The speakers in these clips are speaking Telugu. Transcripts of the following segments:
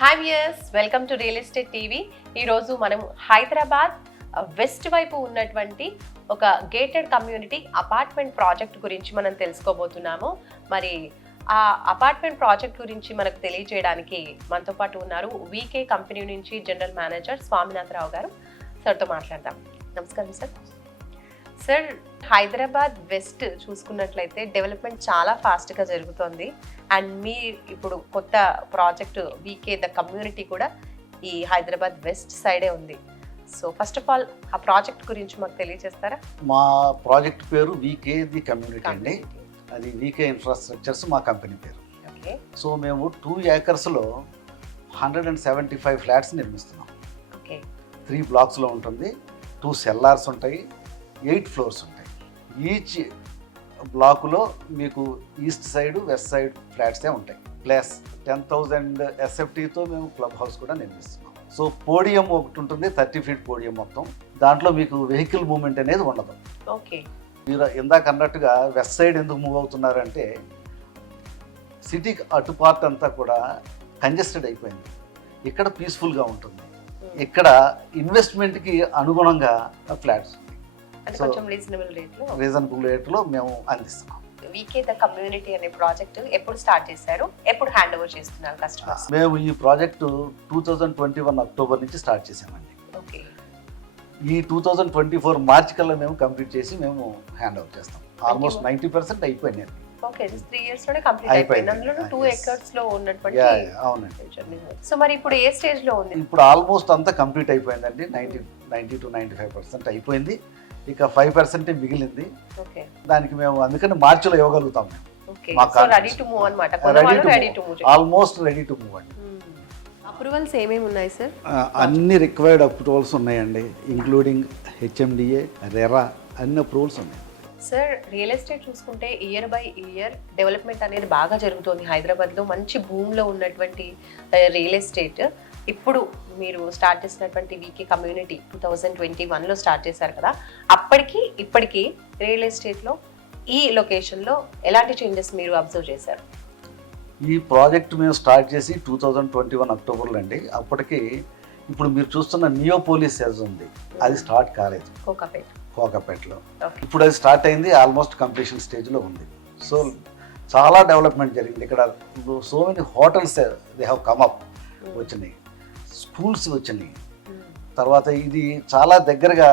Hi viewers, welcome to real estate TV. ఈరోజు మనం హైదరాబాద్ వెస్ట్ వైపు ఉన్నటువంటి ఒక గేటెడ్ కమ్యూనిటీ అపార్ట్మెంట్ ప్రాజెక్ట్ గురించి మనం తెలుసుకోబోతున్నాము. మరి ఆ అపార్ట్మెంట్ ప్రాజెక్ట్ గురించి మనకు తెలియజేయడానికి మనతో పాటు ఉన్నారు వీకే కంపెనీ నుంచి జనరల్ మేనేజర్ స్వామినాథరావు గారు. సార్తో మాట్లాడదాం. నమస్కారం సార్. సార్, హైదరాబాద్ వెస్ట్ చూసుకున్నట్లయితే డెవలప్మెంట్ చాలా ఫాస్ట్గా జరుగుతోంది. అండ్ మీ ఇప్పుడు కొత్త ప్రాజెక్టు వీకే ద కమ్యూనిటీ కూడా ఈ హైదరాబాద్ వెస్ట్ సైడే ఉంది. సో ఫస్ట్ ఆఫ్ ఆల్ ఆ ప్రాజెక్ట్ గురించి మాకు తెలియజేస్తారా? మా ప్రాజెక్ట్ పేరు వీకే ది కమ్యూనిటీ అండి. అది వీకే ఇన్ఫ్రాస్ట్రక్చర్స్ మా కంపెనీ పేరు. ఓకే. సో మేము 2 acresలో 175 ఫ్లాట్స్ నిర్మిస్తున్నాం. ఓకే. 3 బ్లాక్స్లో ఉంటుంది. 2 సెల్లార్స్ ఉంటాయి, 8 ఫ్లోర్స్ ఉంటాయి. ఈచ్ బ్లాకులో మీకు ఈస్ట్ సైడ్ వెస్ట్ సైడ్ ఫ్లాట్సే ఉంటాయి. ప్లస్ 10,000 SFTతో మేము క్లబ్ హౌస్ కూడా నిర్మిస్తున్నాం. సో పోడియం ఒకటి ఉంటుంది, 30 feet పోడియం మొత్తం. దాంట్లో మీకు వెహికల్ మూవ్మెంట్ అనేది ఉండదు. ఓకే. మీరు ఇందాక అన్నట్టుగా వెస్ట్ సైడ్ ఎందుకు మూవ్ అవుతున్నారంటే సిటీకి అటు పార్ట్ అంతా కూడా కంజెస్టెడ్ అయిపోయింది. ఇక్కడ పీస్ఫుల్గా ఉంటుంది. ఇక్కడ ఇన్వెస్ట్మెంట్కి అనుగుణంగా ఫ్లాట్స్ రీజనబుల్ రేట్లో మేము అందిస్తున్నాం. వీకే ద కమ్యూనిటీ అనే ప్రాజెక్ట్ ఎప్పుడు స్టార్ట్ చేశారు, ఎప్పుడు హ్యాండ్ ఓవర్ చేస్తున్నారు కస్టమర్స్? మేము ఈ ప్రాజెక్టు 2021 అక్టోబర్ నుంచి స్టార్ట్ చేసామండి. ఓకే. ఈ 2024 మార్చ్ కల్లా మేము కంప్లీట్ చేసి మేము హ్యాండ్ ఓవర్ చేస్తాం. ఆల్మోస్ట్ 90% అయిపోయింది. ఓకే, 3 years లోనే కంప్లీట్ అయిపోయింది. అందులో 2 acres లో ఉన్నటువంటి. అవునండి. సో మరి ఇప్పుడు ఏ స్టేజ్ లో ఉంది? ఇప్పుడు ఆల్మోస్ట్ అంతా కంప్లీట్ అయిపోయిందండి. 90 to 95% అయిపోయింది. ఇక 5% మిగిలింది. ఓకే. దానికి మేము అందుకని మార్చిలో ఇవ్వగలుగుతాం. రెడీ టు మూవ్ అన్నమాట. ఆల్మోస్ట్ రెడీ టు మూవ్ అండి. అప్రూవల్స్ ఏమేమి ఉన్నాయి సార్? అన్ని రిక్వైర్డ్ అప్రూవల్స్ ఉన్నాయండి, ఇంక్లూడింగ్ HMDA, రెరా, అన్ని అప్రూవల్స్ ఉన్నాయి. సార్, రియల్ ఎస్టేట్ చూసుకుంటే ఇయర్ బై ఇయర్ డెవలప్మెంట్ అనేది బాగా జరుగుతుంది హైదరాబాద్లో. మంచి భూమిలో ఉన్నటువంటి రియల్ ఎస్టేట్ ఇప్పుడు మీరు స్టార్ట్ చేసినటువంటి వీకే కమ్యూనిటీ 2021లో స్టార్ట్ చేశారు కదా, అప్పటికి ఇప్పటికీ రియల్ ఎస్టేట్లో ఈ లొకేషన్లో ఎలాంటి చేంజెస్ మీరు అబ్జర్వ్ చేశారు? ఈ ప్రాజెక్ట్ మేము స్టార్ట్ చేసి 2021 అక్టోబర్లో అండి. అప్పటికి ఇప్పుడు మీరు చూస్తున్న నియోపోలిస్ ఉంది, అది స్టార్ట్ కాలేదు కోకాపేటలో. ఇప్పుడు అది స్టార్ట్ అయింది, ఆల్మోస్ట్ కంప్లీషన్ స్టేజ్లో ఉంది. సో చాలా డెవలప్మెంట్ జరిగింది ఇక్కడ. So many hotels they have come up వచ్చినాయి, స్కూల్స్ వచ్చినాయి. తర్వాత ఇది చాలా దగ్గరగా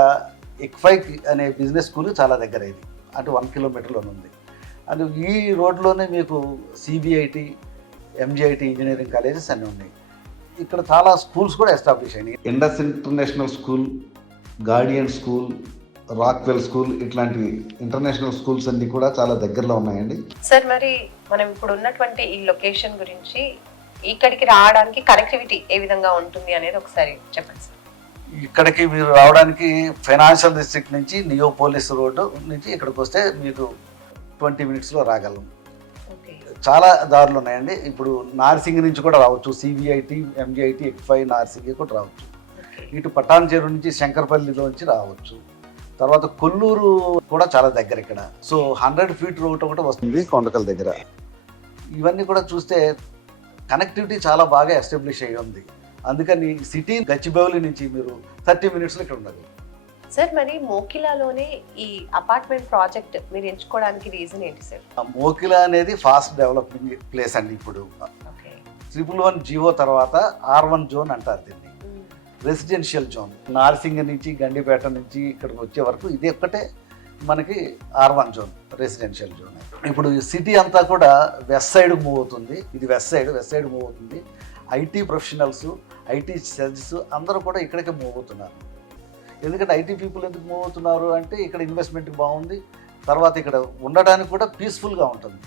ఎక్ఫై అనే బిజినెస్ స్కూల్ చాలా దగ్గర, ఇది అంటే 1 kilometerలోనే ఉంది. అండ్ ఈ రోడ్లోనే మీకు CBIT, MGIT ఇంజనీరింగ్ కాలేజెస్ అన్నీ ఉన్నాయి. ఇక్కడ చాలా స్కూల్స్ కూడా ఎస్టాబ్లిష్ అయినాయి. Indus international school, guardian school, Rockwell school, ఇట్లాంటి ఇంటర్నేషనల్ స్కూల్స్ అన్ని కూడా చాలా దగ్గరలో ఉన్నాయండి. సార్, మరి మనం ఇప్పుడు ఉన్నటువంటి ఈ లొకేషన్ గురించి, ఇక్కడికి రావడానికి కనెక్టివిటీ ఏ విధంగా ఉంటుంది అనేది ఒకసారి చెప్పండి సార్. ఇక్కడికి మీరు రావడానికి ఫైనాన్షియల్ డిస్ట్రిక్ట్ నుంచి నియోపోలిస్ రోడ్డు నుంచి ఇక్కడికి వస్తే మీకు 20 minutesలో రాగలం. చాలా దారులు ఉన్నాయండి. ఇప్పుడు నార్సింగ్ నుంచి కూడా రావచ్చు, CBIT, MGIT, ఎక్ఫై, నార్సింగ్ కూడా రావచ్చు. ఇటు పటాన్ చెరువు నుంచి శంకరపల్లిలోంచి రావచ్చు. తర్వాత కొల్లూరు కూడా చాలా దగ్గర ఇక్కడ. సో 100 feet రోడ్ ఒకటి వస్తుంది కొండకల్ దగ్గర. ఇవన్నీ కూడా చూస్తే కనెక్టివిటీ చాలా బాగా ఎస్టాబ్లిష్ అయ్యి ఉంది. అందుకని సిటీ గచ్చిబౌలి నుంచి మీరు 30 minutesలో ఇక్కడ ఉండదు. సార్, మరి మోకిలాలోనే ఈ అపార్ట్మెంట్ ప్రాజెక్ట్ మీరు ఎంచుకోవడానికి రీజన్ ఏంటి సార్? మోకిలా అనేది ఫాస్ట్ డెవలపింగ్ ప్లేస్ అండి. ఇప్పుడు 111 జీవో తర్వాత R1 జోన్ అంటారు దీన్ని, రెసిడెన్షియల్ జోన్. నార్సింగ్ నుంచి గండిపేట నుంచి ఇక్కడికి వచ్చే వరకు ఇది ఒక్కటే మనకి R1 జోన్, రెసిడెన్షియల్ జోన్. ఇప్పుడు సిటీ అంతా కూడా వెస్ట్ సైడ్ మూవ్ అవుతుంది. ఇది వెస్ట్ సైడ్ మూవ్ అవుతుంది. IT ప్రొఫెషనల్స్, IT సెల్స్ అందరూ కూడా ఇక్కడికే మూవ్ అవుతున్నారు. ఎందుకంటే IT పీపుల్ ఎందుకు మూవ్ అవుతున్నారు అంటే ఇక్కడ ఇన్వెస్ట్మెంట్ బాగుంది, తర్వాత ఇక్కడ ఉండడానికి కూడా పీస్ఫుల్గా ఉంటుంది.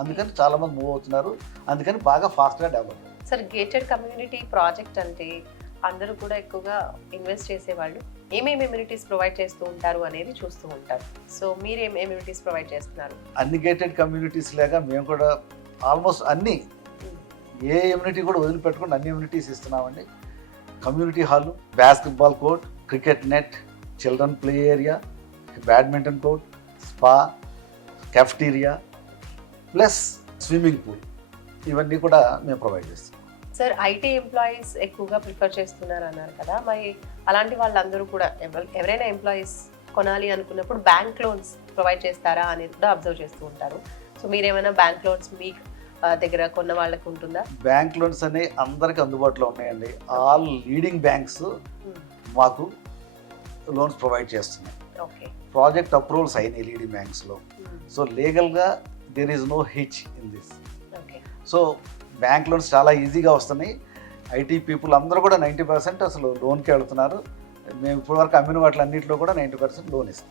అందుకని చాలామంది మూవ్ అవుతున్నారు. అందుకని బాగా ఫాస్ట్గా develop. Sir, gated community project అంటే అందరూ కూడా ఎక్కువగా ఇన్వెస్ట్ చేసేవాళ్ళు ఏమేమి ఎమ్యూనిటీస్ ప్రొవైడ్ చేస్తూ ఉంటారు అనేది చూస్తూ ఉంటారు. సో మీరు ఏం ఎమ్యూనిటీస్ ప్రొవైడ్ చేస్తున్నారు? అన్ని గేటెడ్ కమ్యూనిటీస్ లాగా మేము కూడా ఆల్మోస్ట్ అన్ని, ఏ ఎమ్యూనిటీ కూడా వదిలిపెట్టుకుని అన్ని ఎమ్యూనిటీస్ ఇస్తున్నామండి. Community hall, basketball court, cricket net, children play area, badminton court, spa, cafeteria, plus swimming pool, ఇవన్నీ కూడా మేము ప్రొవైడ్ చేస్తాం. సార్ ఐటీ ఎంప్లాయీస్ ఎక్కువగా ప్రిఫర్ చేస్తున్నారు అన్నారు కదా, మరి అలాంటి వాళ్ళందరూ కూడా ఎవరైనా ఎంప్లాయీస్ కొనాలి అనుకున్నప్పుడు బ్యాంక్ లోన్స్ ప్రొవైడ్ చేస్తారా అనేది కూడా అబ్జర్వ్ చేస్తూ ఉంటారు. సో మీరేమైనా బ్యాంక్ లోన్స్ మీ దగ్గర కొన్న వాళ్ళకి ఉంటుందా? బ్యాంక్ లోన్స్ అనేవి అందరికి అందుబాటులో ఉన్నాయండి. ఆల్ లీడింగ్ బ్యాంక్స్ మాకు లోన్స్ ప్రొవైడ్ చేస్తున్నాయి. ఓకే, ప్రాజెక్ట్ అప్రూవల్స్ అయినాయి లీడింగ్ బ్యాంక్స్లో. సో లీగల్గా there is no hitch in this. Okay, so bank loans చాలా ఈజీగా వస్తున్నాయి. ఐటీ పీపుల్ అందరూ కూడా 90% అసలు లోన్కి వెళుతున్నారు. మేము ఇప్పటివరకు అమ్మిన వాటిలో అన్నింటిలో కూడా 90% లోన్ ఇస్తాం.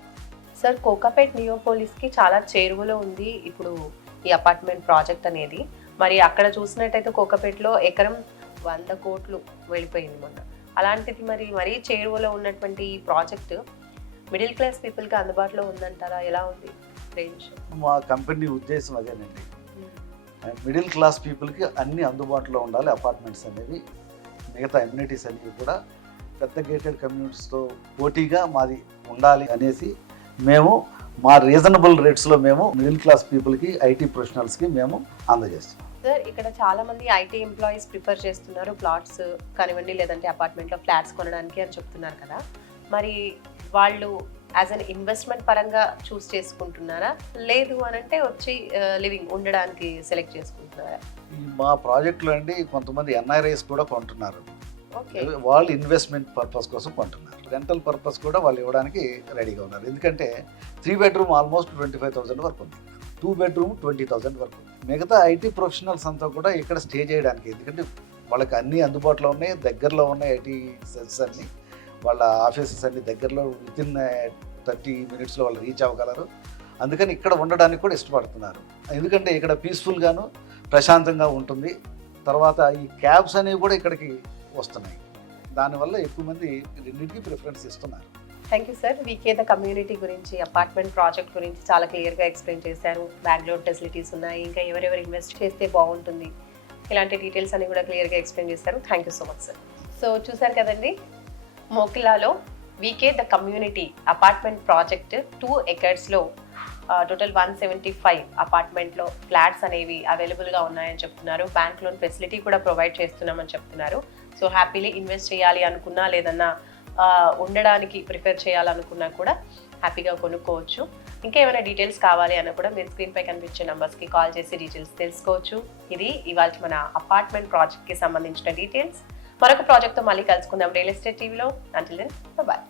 సార్ కోకాపేట్ నియోపోలిస్కి చాలా చేరువలో ఉంది ఇప్పుడు ఈ అపార్ట్మెంట్ ప్రాజెక్ట్ అనేది. మరి అక్కడ చూసినట్టయితే కోకాపేట్లో ఎకరం 100 కోట్లు వెళ్ళిపోయింది మొన్న. అలాంటిది మరీ చేరువలో ఉన్నటువంటి ఈ ప్రాజెక్ట్ మిడిల్ క్లాస్ పీపుల్కి అందుబాటులో ఉందంటారా? ఎలా ఉంది రేంజ్? మా కంపెనీ ఉద్దేశం అదేనండి, మిడిల్ క్లాస్ పీపుల్కి అన్ని అందుబాటులో ఉండాలి అపార్ట్మెంట్స్ అనేవి. మిగతా అమ్యూనిటీస్ అనేవి కూడా పెద్ద గేటెడ్ కమ్యూనిటీస్తో పోటీగా మాది ఉండాలి అనేసి మేము మా రీజనబుల్ రేట్స్లో మేము మిడిల్ క్లాస్ పీపుల్కి ఐటీ ప్రొఫెషనల్స్కి మేము అందజేస్తాం. సార్ ఇక్కడ చాలా మంది ఐటీ ఎంప్లాయీస్ ప్రిఫర్ చేస్తున్నారు ప్లాట్స్ కానివ్వండి లేదంటే అపార్ట్మెంట్లో ఫ్లాట్స్ కొనడానికి అని చెప్తున్నారు కదా, మరి వాళ్ళు యాజ్ అన్ ఇన్వెస్ట్మెంట్ పరంగా చూస్ చేసుకుంటున్నారా, లేదు అని అంటే వచ్చి లివింగ్ ఉండడానికి సెలెక్ట్ చేసుకుంటున్నారా? మా ప్రాజెక్టులో అండి కొంతమంది ఎన్ఆర్ఐస్ కూడా కొంటున్నారు. ఓకే, వాళ్ళు ఇన్వెస్ట్మెంట్ పర్పస్ కోసం కొంటున్నారు. రెంటల్ పర్పస్ కూడా వాళ్ళు ఇవ్వడానికి రెడీగా ఉన్నారు. ఎందుకంటే 3 బెడ్రూమ్ ఆల్మోస్ట్ 25,000 వరకు ఉంది, 2 బెడ్రూమ్ 20,000 వరకు ఉంది. మిగతా ఐటీ ప్రొఫెషనల్స్ అంతా కూడా ఇక్కడ స్టే చేయడానికి, ఎందుకంటే వాళ్ళకి అన్నీ అందుబాటులో ఉన్నాయి, దగ్గరలో ఉన్నాయి ఐటీ సెల్స్ అన్నీ, వాళ్ళ ఆఫీసెస్ అన్ని దగ్గరలో వితిన్ 30 మినిట్స్లో వాళ్ళు రీచ్ అవ్వగలరు. అందుకని ఇక్కడ ఉండడానికి కూడా ఇష్టపడుతున్నారు. ఎందుకంటే ఇక్కడ పీస్ఫుల్గాను ప్రశాంతంగా ఉంటుంది. తర్వాత ఈ క్యాబ్స్ అనేవి కూడా ఇక్కడికి వస్తున్నాయి. దానివల్ల ఎక్కువ మంది రెండింటికి ప్రిఫరెన్స్ ఇస్తున్నారు. Thank you sir. వీకే ద కమ్యూనిటీ గురించి, అపార్ట్మెంట్ ప్రాజెక్ట్ గురించి చాలా క్లియర్గా ఎక్స్ప్లెయిన్ చేశారు. బ్యాంగ్లూర్ ఫెసిలిటీస్ ఉన్నాయి, ఇంకా ఎవరెవరు ఇన్వెస్ట్ చేస్తే బాగుంటుంది, ఇలాంటి డీటెయిల్స్ అన్ని కూడా క్లియర్గా ఎక్స్ప్లెయిన్ చేశారు. Thank you so much sir. So చూసారు కదండి, మోకిలాలో VK the community apartment project 2 ఎకర్స్లో టోటల్ 175 అపార్ట్మెంట్లో ఫ్లాట్స్ అనేవి అవైలబుల్గా ఉన్నాయని చెప్తున్నారు. బ్యాంక్ లోన్ ఫెసిలిటీ కూడా ప్రొవైడ్ చేస్తున్నామని చెప్తున్నారు. సో హ్యాపీలీ ఇన్వెస్ట్ చేయాలి అనుకున్నా లేదన్నా ఉండడానికి ప్రిఫర్ చేయాలనుకున్నా కూడా హ్యాపీగా కొనుక్కోవచ్చు. ఇంకా ఏమైనా డీటెయిల్స్ కావాలి అన్న కూడా మీరు స్క్రీన్పై కనిపించే నెంబర్స్కి కాల్ చేసి డీటెయిల్స్ తెలుసుకోవచ్చు. ఇది ఇవాళ మన అపార్ట్మెంట్ ప్రాజెక్ట్కి సంబంధించిన డీటెయిల్స్. మరొక ప్రాజెక్ట్తో మళ్ళీ కలుసుకుందాం రియల్ ఎస్టేట్ టీవీలో. Until then bye.